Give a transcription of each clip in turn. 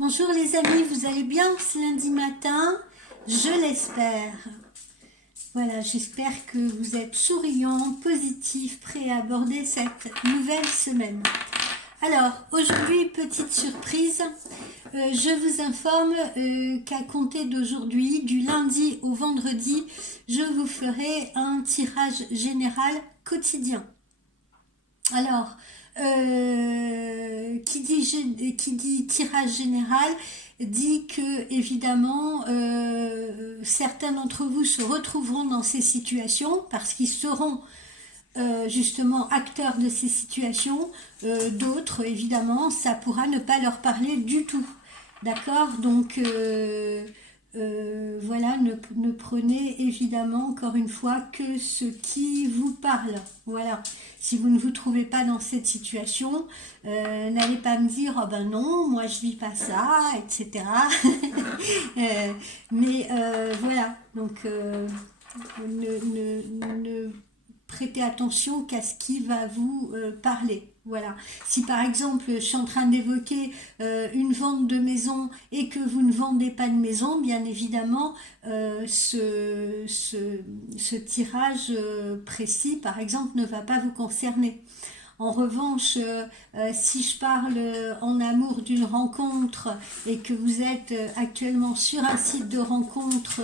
Bonjour les amis, vous allez bien ce lundi matin? Je l'espère. Voilà, j'espère que vous êtes souriants, positifs, prêts à aborder cette nouvelle semaine. Alors, aujourd'hui, petite surprise, je vous informe qu'à compter d'aujourd'hui, du lundi au vendredi, je vous ferai un tirage général quotidien. Alors, qui dit tirage général dit que évidemment certains d'entre vous se retrouveront dans ces situations parce qu'ils seront justement acteurs de ces situations. D'autres, évidemment, ça pourra ne pas leur parler du tout. D'accord? Donc, voilà, ne prenez évidemment, encore une fois, que ce qui vous parle. Voilà. Si vous ne vous trouvez pas dans cette situation, n'allez pas me dire, oh ben non, moi je vis pas ça, etc. Mais voilà, donc ne prêtez attention qu'à ce qui va vous parler. Voilà. Si par exemple je suis en train d'évoquer une vente de maison et que vous ne vendez pas de maison, bien évidemment, ce tirage précis, par exemple, ne va pas vous concerner. En revanche, si je parle en amour d'une rencontre et que vous êtes actuellement sur un site de rencontre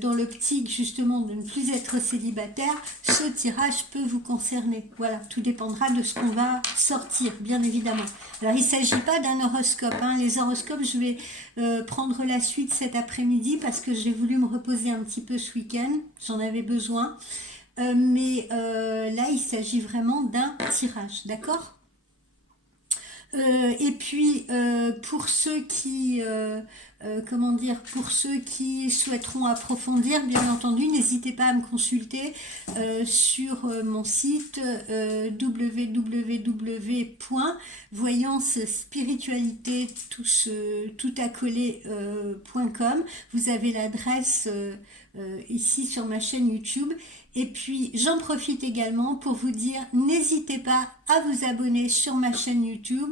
dans l'optique justement de ne plus être célibataire, ce tirage peut vous concerner. Voilà, tout dépendra de ce qu'on va sortir, bien évidemment. Alors, il ne s'agit pas d'un horoscope. Hein. Les horoscopes, je vais prendre la suite cet après-midi parce que j'ai voulu me reposer un petit peu ce week-end. J'en avais besoin. Mais là, il s'agit vraiment d'un tirage, d'accord? Et puis pour ceux qui comment dire, pour ceux qui souhaiteront approfondir, bien entendu, n'hésitez pas à me consulter sur mon site www.voyancespiritualité tout accolé.com. Vous avez l'adresse ici sur ma chaîne YouTube. Et puis j'en profite également pour vous dire, n'hésitez pas à vous abonner sur ma chaîne YouTube.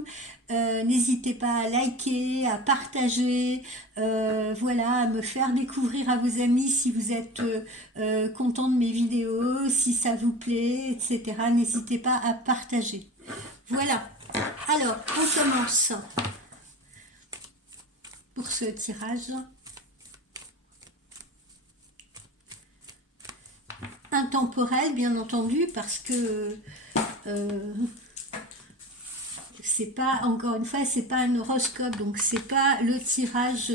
N'hésitez pas à liker, à partager, voilà, à me faire découvrir à vos amis si vous êtes content de mes vidéos, si ça vous plaît, etc. N'hésitez pas à partager. Voilà. Alors, on commence pour ce tirage. Intemporel, bien entendu, parce que c'est pas, encore une fois, c'est pas un horoscope, donc c'est pas le tirage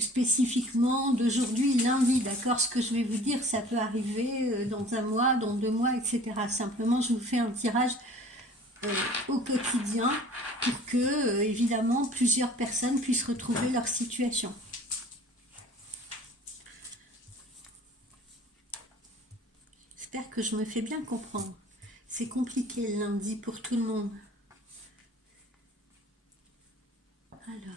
spécifiquement d'aujourd'hui, lundi, d'accord? Ce que je vais vous dire, ça peut arriver dans un mois, dans 2 mois, etc. Simplement, je vous fais un tirage au quotidien pour que, évidemment, plusieurs personnes puissent retrouver leur situation. J'espère que je me fais bien comprendre. C'est compliqué le lundi pour tout le monde. Alors.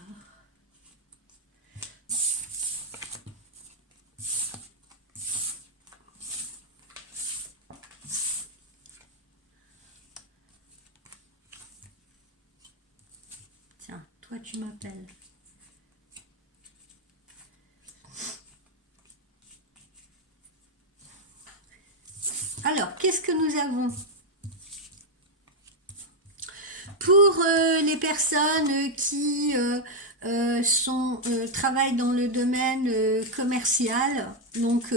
Tiens, toi tu m'appelles. Alors, qu'est-ce que nous avons? Pour les personnes qui travaillent dans le domaine commercial, donc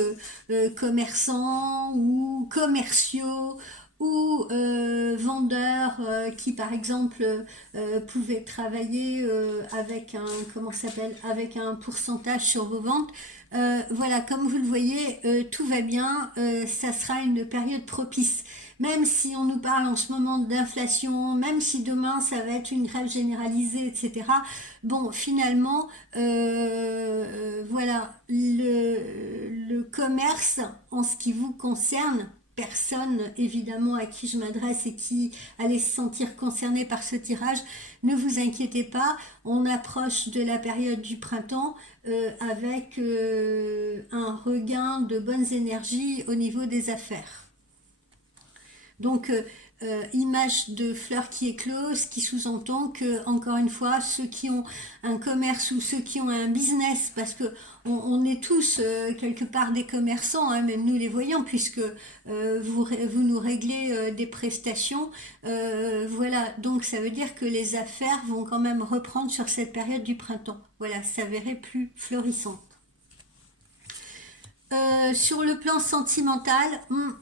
commerçants ou commerciaux ou vendeurs qui par exemple pouvaient travailler avec un, comment ça s'appelle, avec un pourcentage sur vos ventes. Voilà, comme vous le voyez, tout va bien, ça sera une période propice. Même si on nous parle en ce moment d'inflation, même si demain ça va être une grève généralisée, etc. Bon, finalement, voilà, le commerce, en ce qui vous concerne, personne évidemment à qui je m'adresse et qui allait se sentir concerné par ce tirage, ne vous inquiétez pas, on approche de la période du printemps avec un regain de bonnes énergies au niveau des affaires. Donc image de fleur qui éclose, qui sous-entend que, encore une fois, ceux qui ont un commerce ou ceux qui ont un business, parce que on est tous quelque part des commerçants, hein, même nous les voyants, puisque vous nous réglez des prestations. Voilà, donc ça veut dire que les affaires vont quand même reprendre sur cette période du printemps. Voilà, s'avérer plus florissant. Sur le plan sentimental,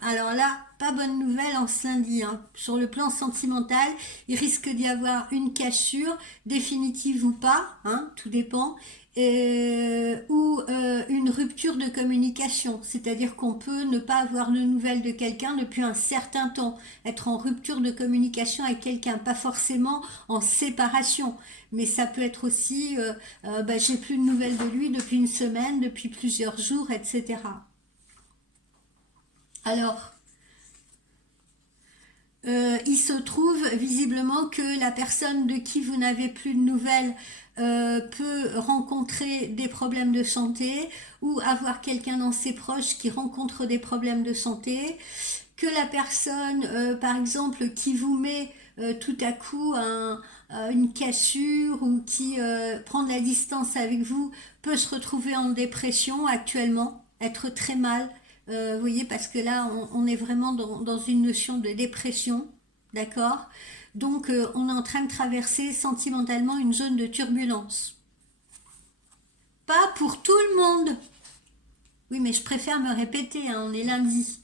alors là, pas bonne nouvelle en ce lundi, hein. Sur le plan sentimental, il risque d'y avoir une cassure, définitive ou pas, hein, tout dépend, ou une rupture de communication, c'est-à-dire qu'on peut ne pas avoir de nouvelles de quelqu'un depuis un certain temps, être en rupture de communication avec quelqu'un, pas forcément en séparation, mais ça peut être aussi j'ai plus de nouvelles de lui depuis une semaine, depuis plusieurs jours, etc. Alors, il se trouve visiblement que la personne de qui vous n'avez plus de nouvelles peut rencontrer des problèmes de santé ou avoir quelqu'un dans ses proches qui rencontre des problèmes de santé, que la personne, par exemple, qui vous met tout à coup une cassure ou qui prend de la distance avec vous peut se retrouver en dépression actuellement, être très mal. Vous voyez, parce que là, on est vraiment dans une notion de dépression, d'accord? Donc, on est en train de traverser sentimentalement une zone de turbulence. Pas pour tout le monde. Oui, mais je préfère me répéter, hein, on est lundi.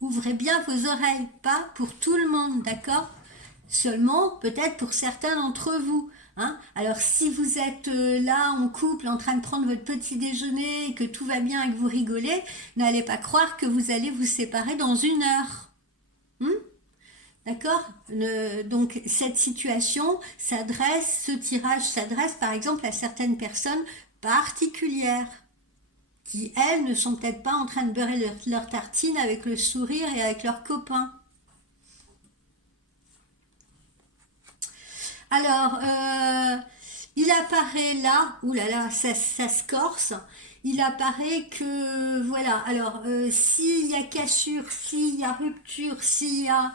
Ouvrez bien vos oreilles, pas pour tout le monde, d'accord? Seulement, peut-être pour certains d'entre vous. Hein. Alors, si vous êtes là en couple, en train de prendre votre petit déjeuner, que tout va bien et que vous rigolez, n'allez pas croire que vous allez vous séparer dans une heure. Hmm. D'accord? Donc, cette situation s'adresse, ce tirage s'adresse par exemple à certaines personnes particulières qui, elles, ne sont peut-être pas en train de beurrer leur tartine avec le sourire et avec leurs copains. Alors, il apparaît là, oulala, ça se corse, il apparaît que, voilà, alors, s'il y a cassure, s'il y a rupture, s'il y a,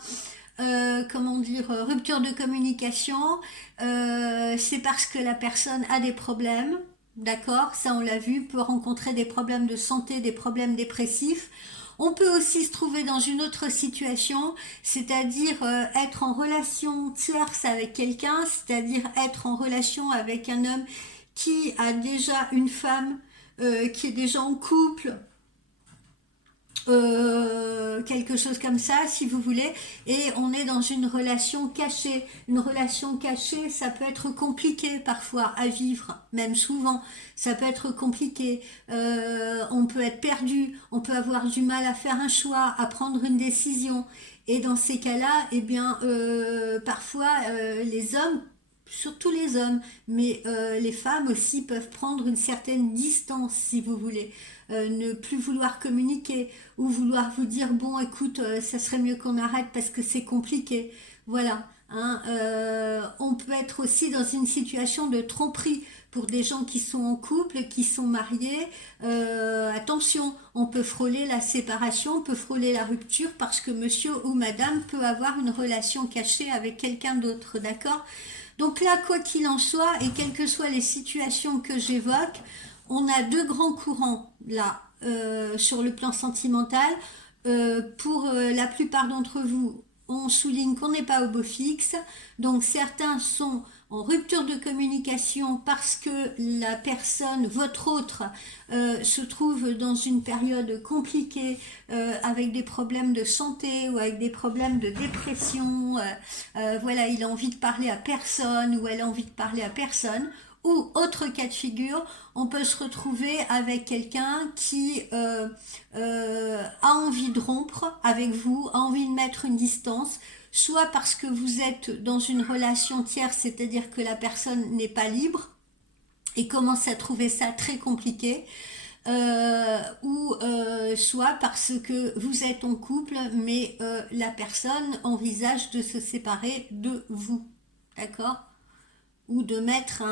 comment dire, rupture de communication, c'est parce que la personne a des problèmes, d'accord, ça on l'a vu, peut rencontrer des problèmes de santé, des problèmes dépressifs. On peut aussi se trouver dans une autre situation, c'est-à-dire être en relation tierce avec quelqu'un, c'est-à-dire être en relation avec un homme qui a déjà une femme, qui est déjà en couple, quelque chose comme ça, si vous voulez, et on est dans une relation cachée. Une relation cachée, ça peut être compliqué parfois à vivre, même souvent. Ça peut être compliqué. On peut être perdu, on peut avoir du mal à faire un choix, à prendre une décision. Et dans ces cas-là, eh bien, parfois les hommes, surtout les hommes, mais les femmes aussi peuvent prendre une certaine distance, si vous voulez, ne plus vouloir communiquer ou vouloir vous dire bon, écoute, ça serait mieux qu'on arrête parce que c'est compliqué. Voilà. Hein, on peut être aussi dans une situation de tromperie pour des gens qui sont en couple, qui sont mariés. Attention, on peut frôler la séparation, on peut frôler la rupture parce que monsieur ou madame peut avoir une relation cachée avec quelqu'un d'autre, d'accord? Donc là, quoi qu'il en soit, et quelles que soient les situations que j'évoque, on a deux grands courants là sur le plan sentimental. Pour la plupart d'entre vous, on souligne qu'on n'est pas au beau fixe. Donc certains sont en rupture de communication parce que la personne, votre autre, se trouve dans une période compliquée avec des problèmes de santé ou avec des problèmes de dépression. Voilà, il a envie de parler à personne ou elle a envie de parler à personne. Ou autre cas de figure, on peut se retrouver avec quelqu'un qui a envie de rompre avec vous, a envie de mettre une distance, soit parce que vous êtes dans une relation tierce, c'est-à-dire que la personne n'est pas libre et commence à trouver ça très compliqué, ou soit parce que vous êtes en couple, mais la personne envisage de se séparer de vous, d'accord? Ou de mettre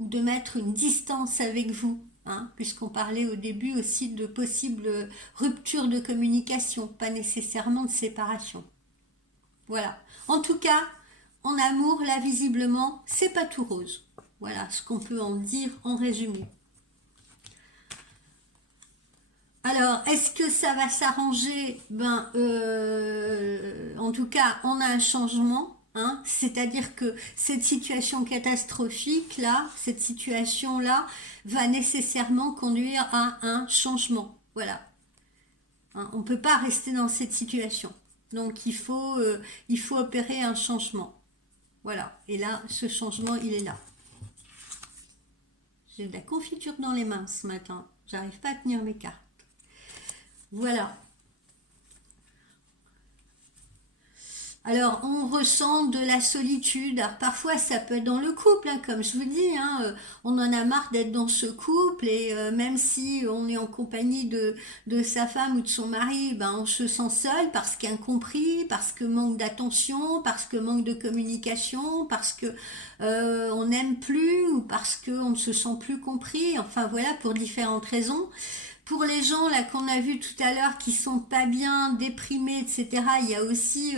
ou de mettre une distance avec vous, hein, puisqu'on parlait au début aussi de possibles ruptures de communication, pas nécessairement de séparation. Voilà. En tout cas, en amour, là, visiblement, c'est pas tout rose. Voilà ce qu'on peut en dire en résumé. Alors, est-ce que ça va s'arranger? En tout cas, on a un changement, hein, c'est-à-dire que cette situation catastrophique là, cette situation-là, va nécessairement conduire à un changement. Voilà. Hein, on ne peut pas rester dans cette situation. Donc, il faut opérer un changement. Voilà. Et là, ce changement, il est là. J'ai de la confiture dans les mains ce matin. J'arrive pas à tenir mes cartes. Voilà. Alors, on ressent de la solitude. Alors, parfois, ça peut être dans le couple, hein, comme je vous dis. Hein, on en a marre d'être dans ce couple et même si on est en compagnie de sa femme ou de son mari, ben, on se sent seul parce qu'incompris, parce que manque d'attention, parce que manque de communication, parce que on n'aime plus ou parce qu'on ne se sent plus compris. Enfin, voilà, pour différentes raisons. Pour les gens là qu'on a vu tout à l'heure qui sont pas bien, déprimés, etc., il y a aussi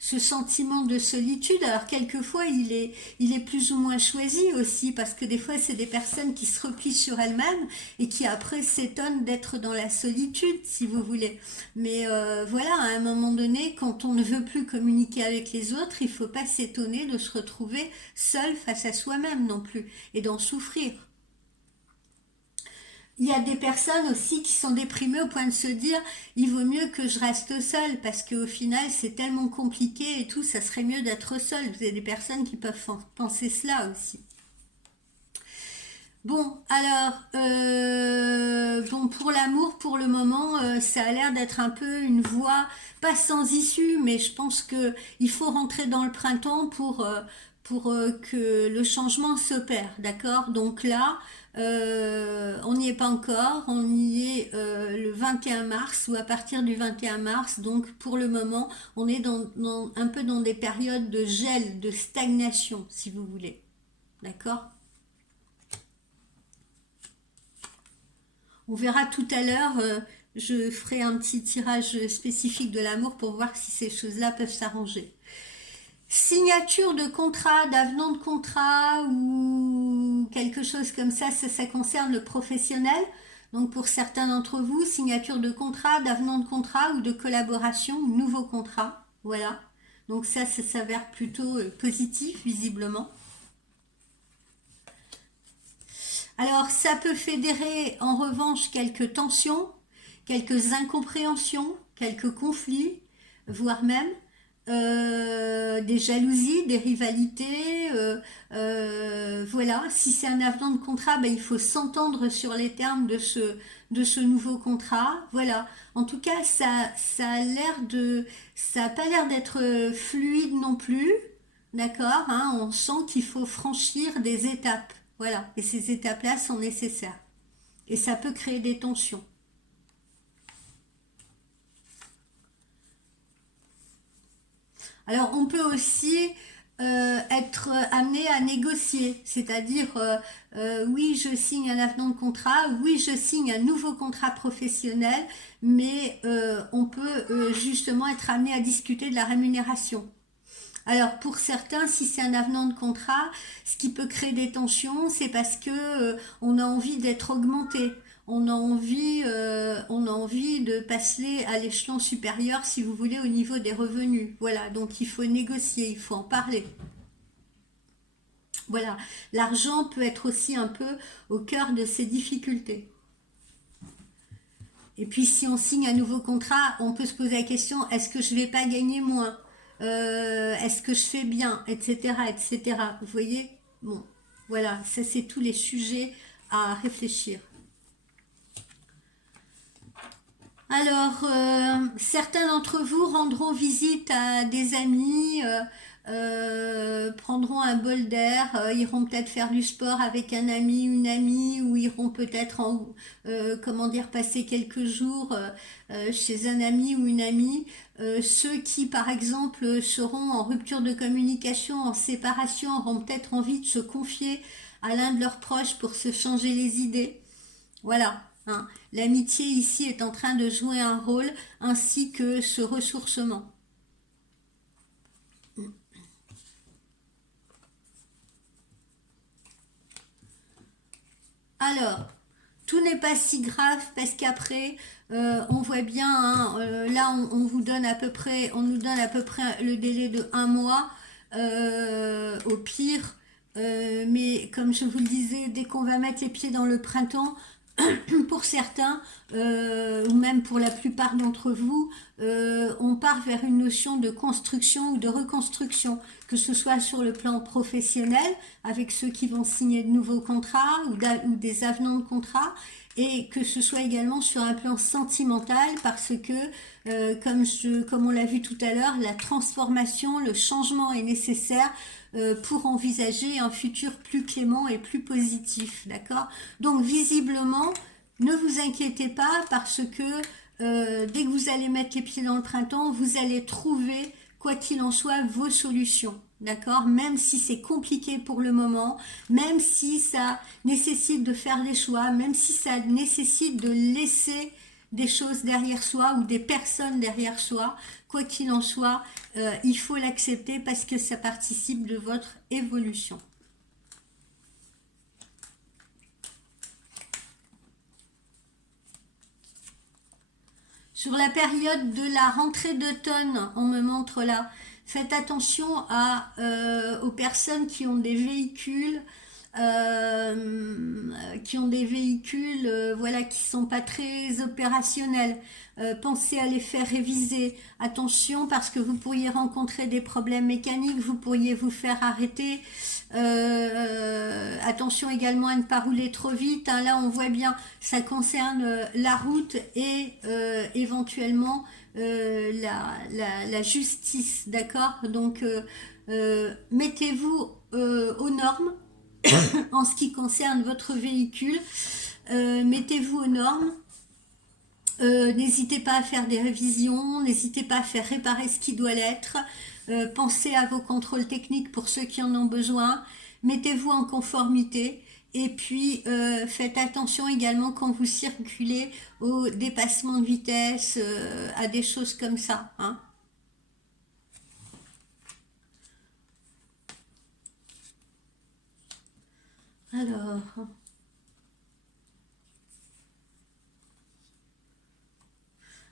ce sentiment de solitude. Alors quelquefois il est plus ou moins choisi aussi parce que des fois c'est des personnes qui se replient sur elles-mêmes et qui après s'étonnent d'être dans la solitude, si vous voulez. Mais voilà, à un moment donné, quand on ne veut plus communiquer avec les autres, il faut pas s'étonner de se retrouver seul face à soi-même non plus et d'en souffrir. Il y a des personnes aussi qui sont déprimées au point de se dire il vaut mieux que je reste seule parce qu'au final c'est tellement compliqué et tout, ça serait mieux d'être seule. Vous avez des personnes qui peuvent penser cela aussi. Bon, alors, bon, pour l'amour, pour le moment, ça a l'air d'être un peu une voie, pas sans issue, mais je pense que il faut rentrer dans le printemps pour que le changement s'opère, d'accord? Donc là, on n'y est pas encore, on y est le 21 mars ou à partir du 21 mars, donc pour le moment, on est un peu dans des périodes de gel, de stagnation, si vous voulez, d'accord? On verra tout à l'heure, je ferai un petit tirage spécifique de l'amour pour voir si ces choses-là peuvent s'arranger. Signature de contrat, d'avenant de contrat ou quelque chose comme ça concerne le professionnel. Donc pour certains d'entre vous, signature de contrat, d'avenant de contrat ou de collaboration, nouveau contrat. Voilà. Donc ça s'avère plutôt positif visiblement. Alors, ça peut fédérer en revanche quelques tensions, quelques incompréhensions, quelques conflits, voire même des jalousies, des rivalités. Voilà, si c'est un avenant de contrat, ben, il faut s'entendre sur les termes de ce nouveau contrat. Voilà. En tout cas, ça a l'air ça a pas l'air d'être fluide non plus. D'accord, hein, on sent qu'il faut franchir des étapes. Voilà, et ces étapes-là sont nécessaires. Et ça peut créer des tensions. Alors, on peut aussi être amené à négocier, c'est-à-dire, oui, je signe un avenant de contrat, oui, je signe un nouveau contrat professionnel, mais on peut justement être amené à discuter de la rémunération. Alors pour certains, si c'est un avenant de contrat, ce qui peut créer des tensions, c'est parce que on a envie d'être augmenté. On a envie de passer à l'échelon supérieur, si vous voulez, au niveau des revenus. Voilà, donc il faut négocier, il faut en parler. Voilà, l'argent peut être aussi un peu au cœur de ces difficultés. Et puis si on signe un nouveau contrat, on peut se poser la question, est-ce que je vais pas gagner moins? Est-ce que je fais bien, etc., etc. Vous voyez? Bon, voilà, ça c'est tous les sujets à réfléchir. Alors, certains d'entre vous rendront visite à des amis, prendront un bol d'air, iront peut-être faire du sport avec un ami, une amie, ou iront peut-être comment dire, passer quelques jours chez un ami ou une amie. Ceux qui, par exemple, seront en rupture de communication, en séparation, auront peut-être envie de se confier à l'un de leurs proches pour se changer les idées. Voilà, hein. L'amitié ici est en train de jouer un rôle ainsi que ce ressourcement. Alors, tout n'est pas si grave parce qu'après, on voit bien, hein, là on vous donne à peu près, on nous donne à peu près le délai de 1 mois au pire. Mais comme je vous le disais, dès qu'on va mettre les pieds dans le printemps, pour certains, ou même pour la plupart d'entre vous, on part vers une notion de construction ou de reconstruction, que ce soit sur le plan professionnel, avec ceux qui vont signer de nouveaux contrats ou des avenants de contrats, et que ce soit également sur un plan sentimental, parce que, comme on l'a vu tout à l'heure, la transformation, le changement est nécessaire pour envisager un futur plus clément et plus positif, d'accord? Donc visiblement, ne vous inquiétez pas parce que dès que vous allez mettre les pieds dans le printemps, vous allez trouver, quoi qu'il en soit, vos solutions. D'accord? Même si c'est compliqué pour le moment, même si ça nécessite de faire des choix, même si ça nécessite de laisser des choses derrière soi ou des personnes derrière soi, quoi qu'il en soit, il faut l'accepter parce que ça participe de votre évolution. Sur la période de la rentrée d'automne, on me montre là, faites attention aux personnes qui ont des véhicules, voilà, qui sont pas très opérationnels. Pensez à les faire réviser. Attention parce que vous pourriez rencontrer des problèmes mécaniques, vous pourriez vous faire arrêter. Attention également à ne pas rouler trop vite, hein. Là, on voit bien, ça concerne la route et éventuellement la justice, d'accord? Donc, mettez-vous aux normes en ce qui concerne votre véhicule. Mettez-vous aux normes. N'hésitez pas à faire des révisions, n'hésitez pas à faire réparer ce qui doit l'être. Pensez à vos contrôles techniques pour ceux qui en ont besoin. Mettez-vous en conformité. Et puis, faites attention également quand vous circulez au dépassement de vitesse, à des choses comme ça, hein.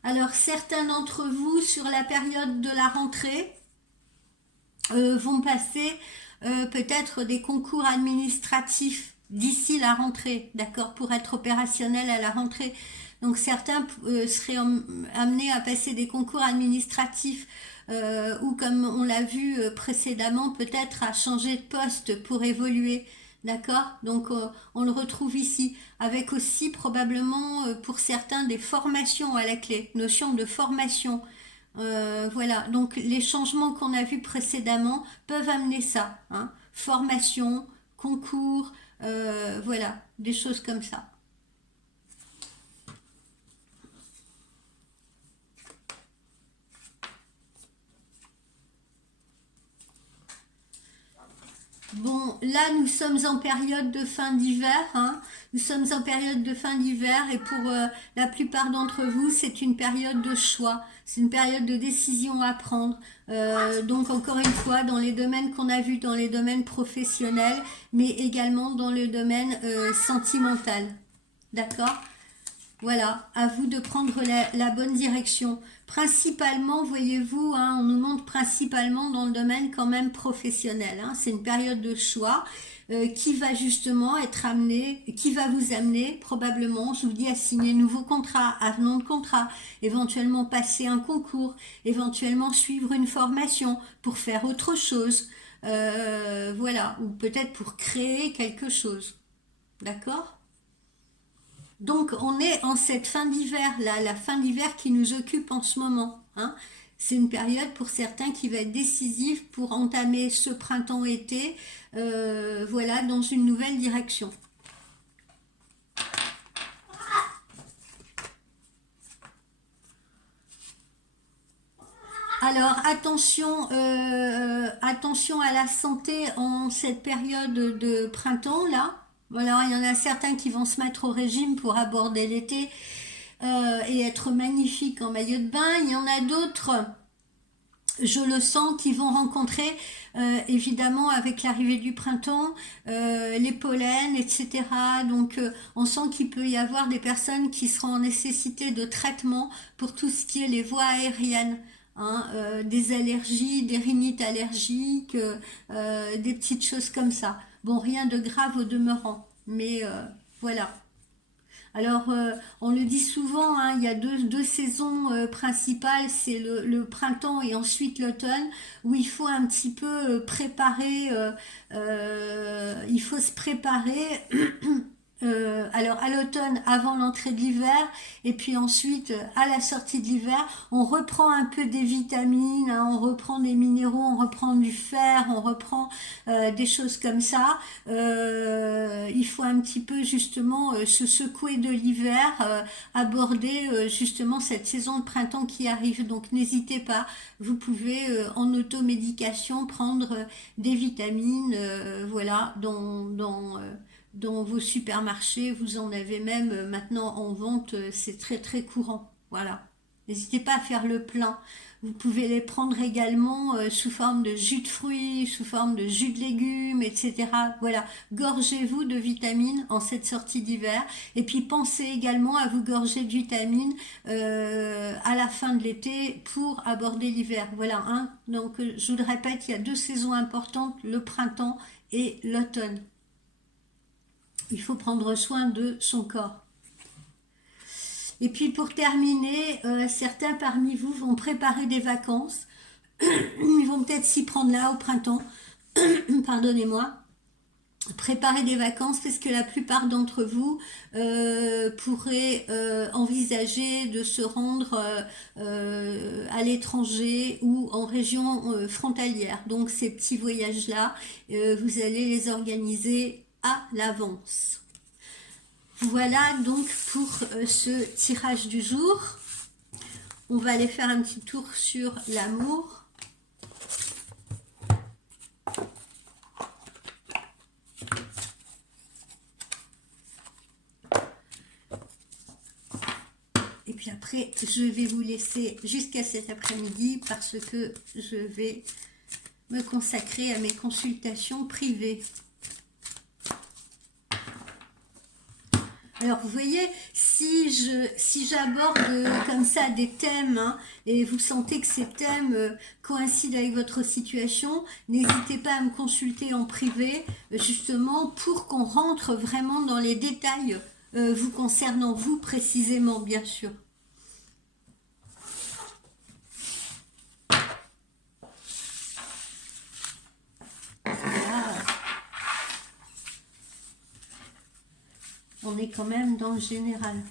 Alors, certains d'entre vous, sur la période de la rentrée, vont passer peut-être des concours administratifs d'ici la rentrée, d'accord, pour être opérationnel à la rentrée. Donc certains seraient amenés à passer des concours administratifs ou comme on l'a vu précédemment, peut-être à changer de poste pour évoluer. D'accord? Donc on le retrouve ici, avec aussi probablement pour certains des formations à la clé, notion de formation. Voilà, donc les changements qu'on a vus précédemment peuvent amener ça, hein. Formation, concours, voilà, des choses comme ça. Bon, là, nous sommes en période de fin d'hiver, hein. Nous sommes en période de fin d'hiver et pour la plupart d'entre vous, c'est une période de choix, c'est une période de décision à prendre. Donc, encore une fois, dans les domaines qu'on a vus, dans les domaines professionnels, mais également dans le domaine sentimental. D'accord? Voilà, à vous de prendre la bonne direction. Principalement, voyez-vous, hein, on nous montre principalement dans le domaine quand même professionnel, hein. C'est une période de choix qui va justement être amenée, qui va vous amener probablement, je vous dis, à signer de nouveaux contrats, avenants de contrat, éventuellement passer un concours, éventuellement suivre une formation pour faire autre chose, voilà, ou peut-être pour créer quelque chose. D'accord? Donc on est en cette fin d'hiver, la fin d'hiver qui nous occupe en ce moment, hein. C'est une période pour certains qui va être décisive pour entamer ce printemps-été, voilà, dans une nouvelle direction. Alors attention, attention à la santé en cette période de printemps là. Voilà, il y en a certains qui vont se mettre au régime pour aborder l'été et être magnifiques en maillot de bain. Il y en a d'autres Je le sens qu'ils vont rencontrer, évidemment, avec l'arrivée du printemps, les pollens, etc. Donc, on sent qu'il peut y avoir des personnes qui seront en nécessité de traitement pour tout ce qui est les voies aériennes. Hein, des allergies, des rhinites allergiques, des petites choses comme ça. Bon, rien de grave au demeurant, mais voilà. Alors, on le dit souvent, hein, il y a deux saisons principales, c'est le printemps et ensuite l'automne, où il faut un petit peu préparer, il faut se préparer. Alors à l'automne avant l'entrée de l'hiver et puis ensuite à la sortie de l'hiver on reprend un peu des vitamines, hein, on reprend des minéraux, on reprend du fer, on reprend des choses comme ça. Il faut un petit peu justement se secouer de l'hiver, aborder justement cette saison de printemps qui arrive. Donc n'hésitez pas, vous pouvez en automédication prendre des vitamines, voilà, dans vos supermarchés, vous en avez même maintenant en vente, c'est très très courant. Voilà. N'hésitez pas à faire le plein. Vous pouvez les prendre également sous forme de jus de fruits, sous forme de jus de légumes, etc. Voilà. Gorgez-vous de vitamines en cette sortie d'hiver. Et puis pensez également à vous gorger de vitamines à la fin de l'été pour aborder l'hiver. Voilà. Hein. Donc je vous le répète, il y a deux saisons importantes, le printemps et l'automne. Il faut prendre soin de son corps. Et puis pour terminer, certains parmi vous vont préparer des vacances. Ils vont peut-être s'y prendre là au printemps. Pardonnez-moi. Préparer des vacances parce que la plupart d'entre vous pourraient envisager de se rendre à l'étranger ou en région frontalière. Donc ces petits voyages-là, vous allez les organiser à l'avance. Voilà donc pour ce tirage du jour. On va aller faire un petit tour sur l'amour. Et puis après, je vais vous laisser jusqu'à cet après-midi parce que je vais me consacrer à mes consultations privées. Alors vous voyez, si j'aborde comme ça des thèmes hein, et vous sentez que ces thèmes coïncident avec votre situation, n'hésitez pas à me consulter en privé justement pour qu'on rentre vraiment dans les détails vous concernant vous précisément bien sûr. On est quand même dans le général.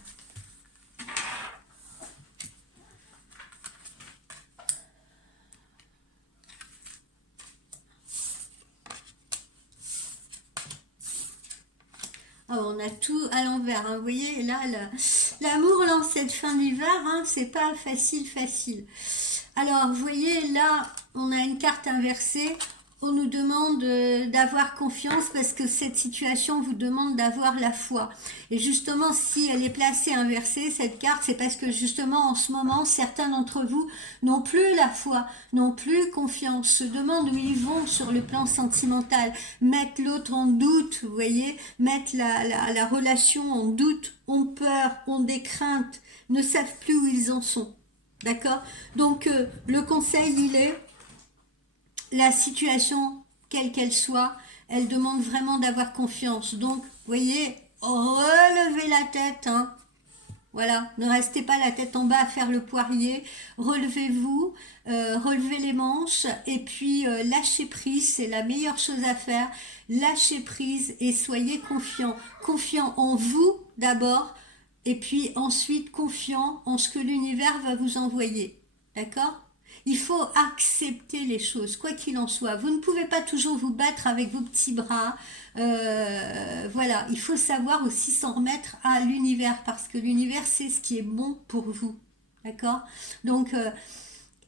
Ah, on a tout à l'envers. Hein. Vous voyez, là, l'amour en cette fin d'hiver, hein, c'est pas facile. Alors, vous voyez, là, on a une carte inversée. On nous demande d'avoir confiance parce que cette situation vous demande d'avoir la foi. Et justement, si elle est placée inversée, cette carte, c'est parce que justement, en ce moment, certains d'entre vous n'ont plus la foi, n'ont plus confiance, se demandent où ils vont sur le plan sentimental, mettent l'autre en doute, vous voyez, mettent la relation en doute, ont peur, ont des craintes, ne savent plus où ils en sont. D'accord? Donc, le conseil, il est la situation, quelle qu'elle soit, elle demande vraiment d'avoir confiance. Donc, vous voyez, relevez la tête, hein. Voilà, ne restez pas la tête en bas à faire le poirier. Relevez-vous, relevez les manches et puis lâchez prise, c'est la meilleure chose à faire. Lâchez prise et soyez confiant. Confiant en vous d'abord et puis ensuite confiant en ce que l'univers va vous envoyer. D'accord ? Il faut accepter les choses, quoi qu'il en soit. Vous ne pouvez pas toujours vous battre avec vos petits bras. Voilà, il faut savoir aussi s'en remettre à l'univers parce que l'univers, c'est ce qui est bon pour vous. D'accord? Donc,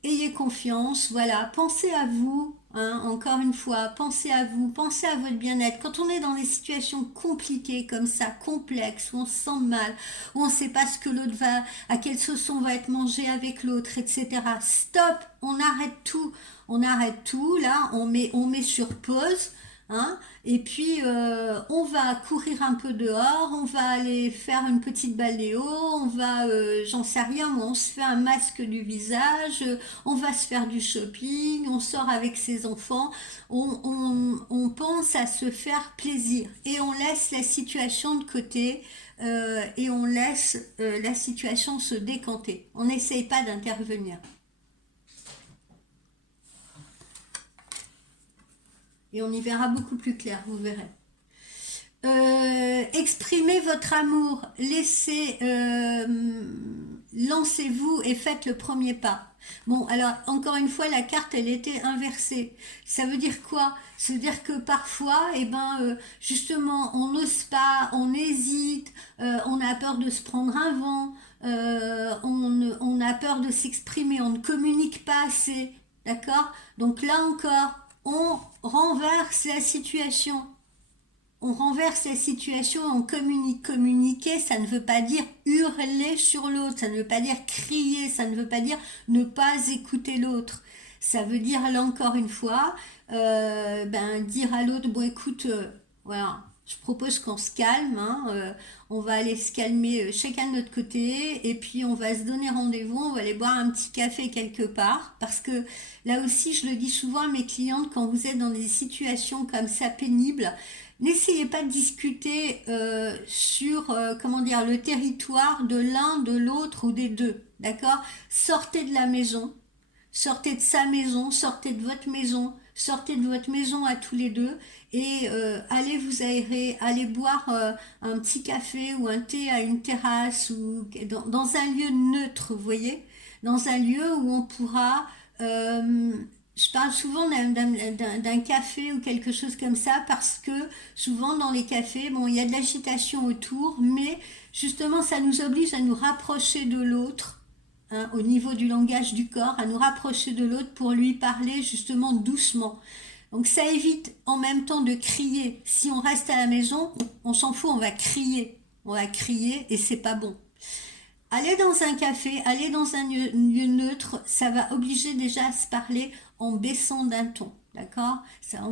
ayez confiance. Voilà, pensez à vous. hein. Encore une fois, pensez à vous, pensez à votre bien-être. Quand on est dans des situations compliquées comme ça, complexes, où on se sent mal, où on ne sait pas ce que l'autre va, à quelle sauce on va être mangé avec l'autre, etc. Stop, on arrête tout. Là, on met sur pause. Hein, et puis on va courir un peu dehors, on va aller faire une petite baléo, on va, j'en sais rien, moi, on se fait un masque du visage, on va se faire du shopping, on sort avec ses enfants, on pense à se faire plaisir et on laisse la situation de côté et on laisse la situation se décanter. On n'essaye pas d'intervenir. Et on y verra beaucoup plus clair, vous verrez. Exprimez votre amour, lancez-vous et faites le premier pas. Bon, alors encore une fois, la carte, elle était inversée. Ça veut dire quoi? Ça veut dire que parfois, justement, on n'ose pas, on hésite, on a peur de se prendre un vent, on a peur de s'exprimer, on ne communique pas assez. D'accord? Donc là encore, on renverse la situation. On renverse la situation, on communique. Communiquer, ça ne veut pas dire hurler sur l'autre, ça ne veut pas dire crier, ça ne veut pas dire ne pas écouter l'autre. Ça veut dire, là encore une fois, dire à l'autre, bon écoute, voilà, je propose qu'on se calme, hein, on va aller se calmer chacun de notre côté, et puis on va se donner rendez-vous, on va aller boire un petit café quelque part, parce que là aussi, je le dis souvent à mes clientes, quand vous êtes dans des situations comme ça pénibles, n'essayez pas de discuter sur comment dire le territoire de l'un, de l'autre ou des deux. D'accord? Sortez de la maison, sortez de sa maison, sortez de votre maison à tous les deux et allez vous aérer, allez boire un petit café ou un thé à une terrasse ou dans un lieu neutre, vous voyez? Dans un lieu où on pourra je parle souvent d'un café ou quelque chose comme ça parce que souvent dans les cafés, bon, il y a de l'agitation autour, mais justement ça nous oblige à nous rapprocher de l'autre, hein, au niveau du langage du corps, à nous rapprocher de l'autre pour lui parler justement doucement. Donc ça évite en même temps de crier. Si on reste à la maison, on s'en fout, on va crier. On va crier et c'est pas bon. Aller dans un café, aller dans un lieu neutre, ça va obliger déjà à se parler en baissant d'un ton, d'accord? Ça,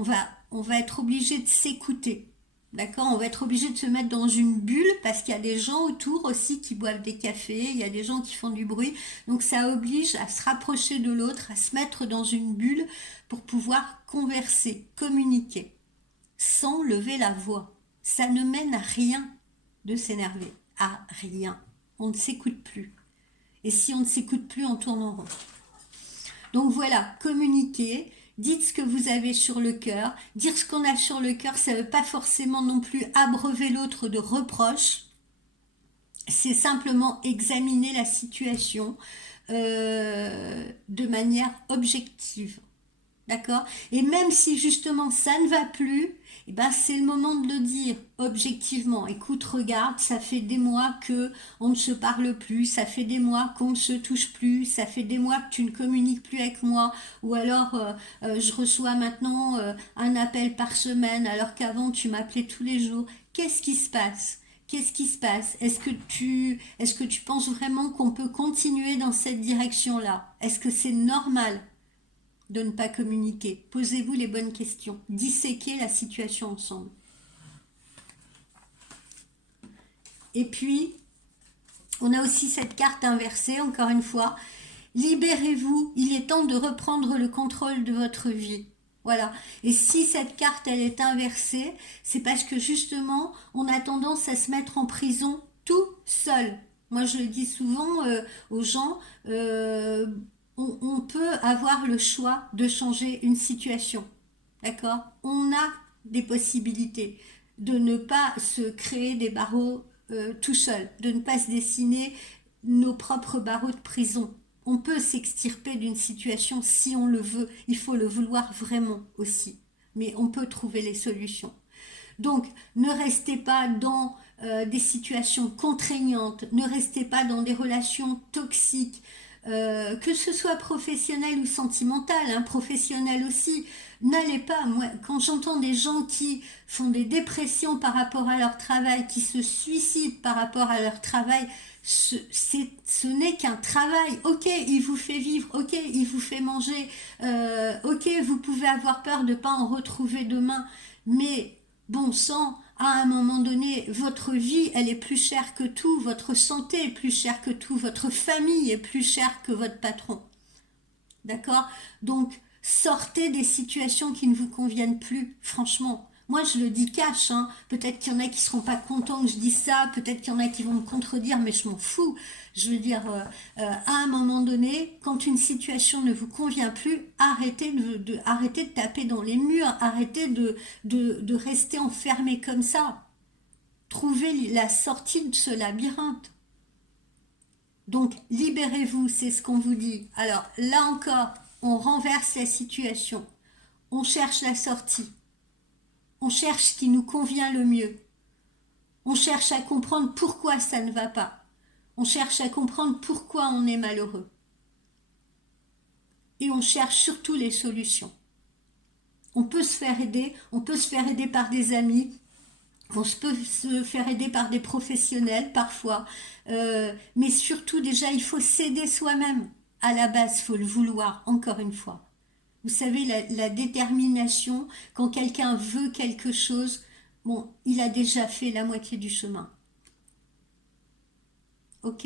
on va être obligé de s'écouter, d'accord? On va être obligé de se mettre dans une bulle parce qu'il y a des gens autour aussi qui boivent des cafés, il y a des gens qui font du bruit, donc ça oblige à se rapprocher de l'autre, à se mettre dans une bulle pour pouvoir converser, communiquer, sans lever la voix. Ça ne mène à rien de s'énerver, à rien. On ne s'écoute plus. Et si on ne s'écoute plus, on tourne en rond. Donc voilà, communiquez, dites ce que vous avez sur le cœur. Dire ce qu'on a sur le cœur, ça ne veut pas forcément non plus abreuver l'autre de reproches. C'est simplement examiner la situation de manière objective. D'accord? Et même si justement ça ne va plus, eh ben c'est le moment de le dire objectivement. Écoute, regarde, ça fait des mois que on ne se parle plus, ça fait des mois qu'on ne se touche plus, ça fait des mois que tu ne communiques plus avec moi, ou alors je reçois maintenant un appel par semaine alors qu'avant tu m'appelais tous les jours. Qu'est-ce qui se passe? Qu'est-ce qui se passe? Est-ce que tu penses vraiment qu'on peut continuer dans cette direction-là? Est-ce que c'est normal de ne pas communiquer? Posez-vous les bonnes questions. Disséquez la situation ensemble. Et puis, on a aussi cette carte inversée, encore une fois. Libérez-vous, il est temps de reprendre le contrôle de votre vie. Voilà. Et si cette carte, elle est inversée, c'est parce que justement, on a tendance à se mettre en prison tout seul. Moi, je le dis souvent aux gens, on peut avoir le choix de changer une situation. D'accord? On a des possibilités de ne pas se créer des barreaux tout seul, de ne pas se dessiner nos propres barreaux de prison. On peut s'extirper d'une situation si on le veut. Il faut le vouloir vraiment aussi. Mais on peut trouver les solutions. Donc, ne restez pas dans des situations contraignantes, ne restez pas dans des relations toxiques, que ce soit professionnel ou sentimental, hein, professionnel aussi. N'allez pas, moi, quand j'entends des gens qui font des dépressions par rapport à leur travail, qui se suicident par rapport à leur travail, ce n'est qu'un travail. Ok, il vous fait vivre, ok, il vous fait manger, ok, vous pouvez avoir peur de ne pas en retrouver demain, mais bon sang, à un moment donné, votre vie, elle est plus chère que tout, votre santé est plus chère que tout, votre famille est plus chère que votre patron. D'accord? Donc, sortez des situations qui ne vous conviennent plus, franchement. Moi, je le dis cash, hein. Peut-être qu'il y en a qui seront pas contents que je dise ça, peut-être qu'il y en a qui vont me contredire, mais je m'en fous. Je veux dire, à un moment donné, quand une situation ne vous convient plus, arrêtez de taper dans les murs, arrêtez de rester enfermé comme ça. Trouvez la sortie de ce labyrinthe. Donc, libérez-vous, c'est ce qu'on vous dit. Alors, là encore, on renverse la situation. On cherche la sortie. On cherche ce qui nous convient le mieux. On cherche à comprendre pourquoi ça ne va pas. On cherche à comprendre pourquoi on est malheureux. Et on cherche surtout les solutions. On peut se faire aider par des amis, on peut se faire aider par des professionnels parfois, mais surtout déjà il faut s'aider soi-même. À la base, il faut le vouloir, encore une fois. Vous savez, la détermination, quand quelqu'un veut quelque chose, bon, il a déjà fait la moitié du chemin. Ok?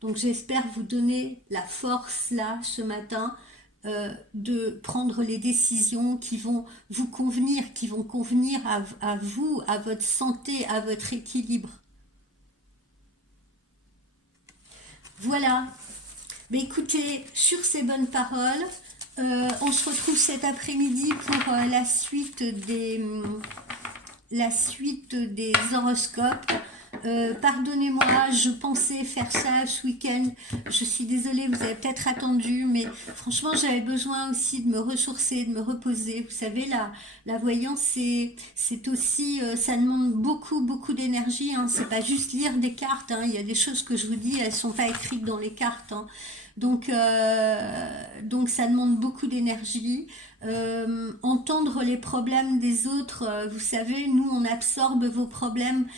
Donc j'espère vous donner la force là ce matin de prendre les décisions qui vont vous convenir, qui vont convenir à vous, à votre santé, à votre équilibre. Voilà. Mais écoutez, sur ces bonnes paroles, on se retrouve cet après-midi pour la suite des horoscopes. Pardonnez-moi, je pensais faire ça ce week-end. Je suis désolée, vous avez peut-être attendu, mais franchement, j'avais besoin aussi de me ressourcer, de me reposer. Vous savez, la voyance, c'est aussi, ça demande beaucoup, beaucoup d'énergie. Hein. C'est pas juste lire des cartes. Hein. Il y a des choses que je vous dis, elles sont pas écrites dans les cartes. Hein. Donc ça demande beaucoup d'énergie. Entendre les problèmes des autres, vous savez, nous on absorbe vos problèmes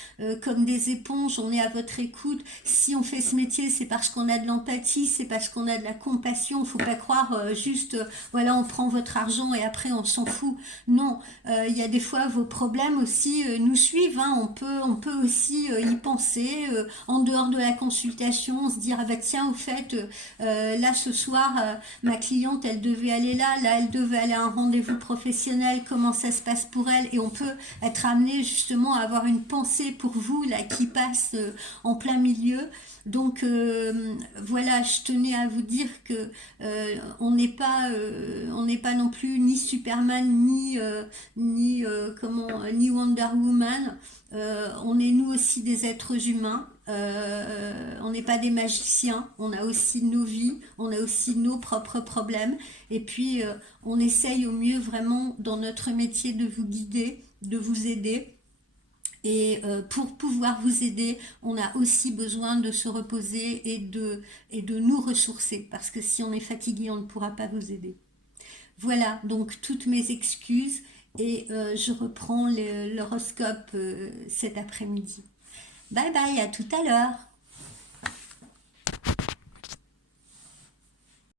comme des éponges, on est à votre écoute. Si on fait ce métier, c'est parce qu'on a de l'empathie, c'est parce qu'on a de la compassion. Faut pas croire juste, voilà, on prend votre argent et après on s'en fout. Non, il y a des fois vos problèmes aussi nous suivent. Hein. On peut aussi y penser en dehors de la consultation, se dire ah bah tiens au fait là ce soir ma cliente elle devait aller là elle devait aller à un rendez-vous professionnel, comment ça se passe pour elle, et on peut être amené justement à avoir une pensée pour vous là qui passe en plein milieu. Donc voilà, je tenais à vous dire que on n'est pas non plus ni Superman ni Wonder Woman. On est nous aussi des êtres humains. On n'est pas des magiciens. On a aussi nos vies, on a aussi nos propres problèmes. Et puis on essaye au mieux vraiment dans notre métier de vous guider, de vous aider. Et pour pouvoir vous aider, on a aussi besoin de se reposer et de nous ressourcer. Parce que si on est fatigué, on ne pourra pas vous aider. Voilà, donc toutes mes excuses. Et je reprends l'horoscope cet après-midi. Bye bye, à tout à l'heure.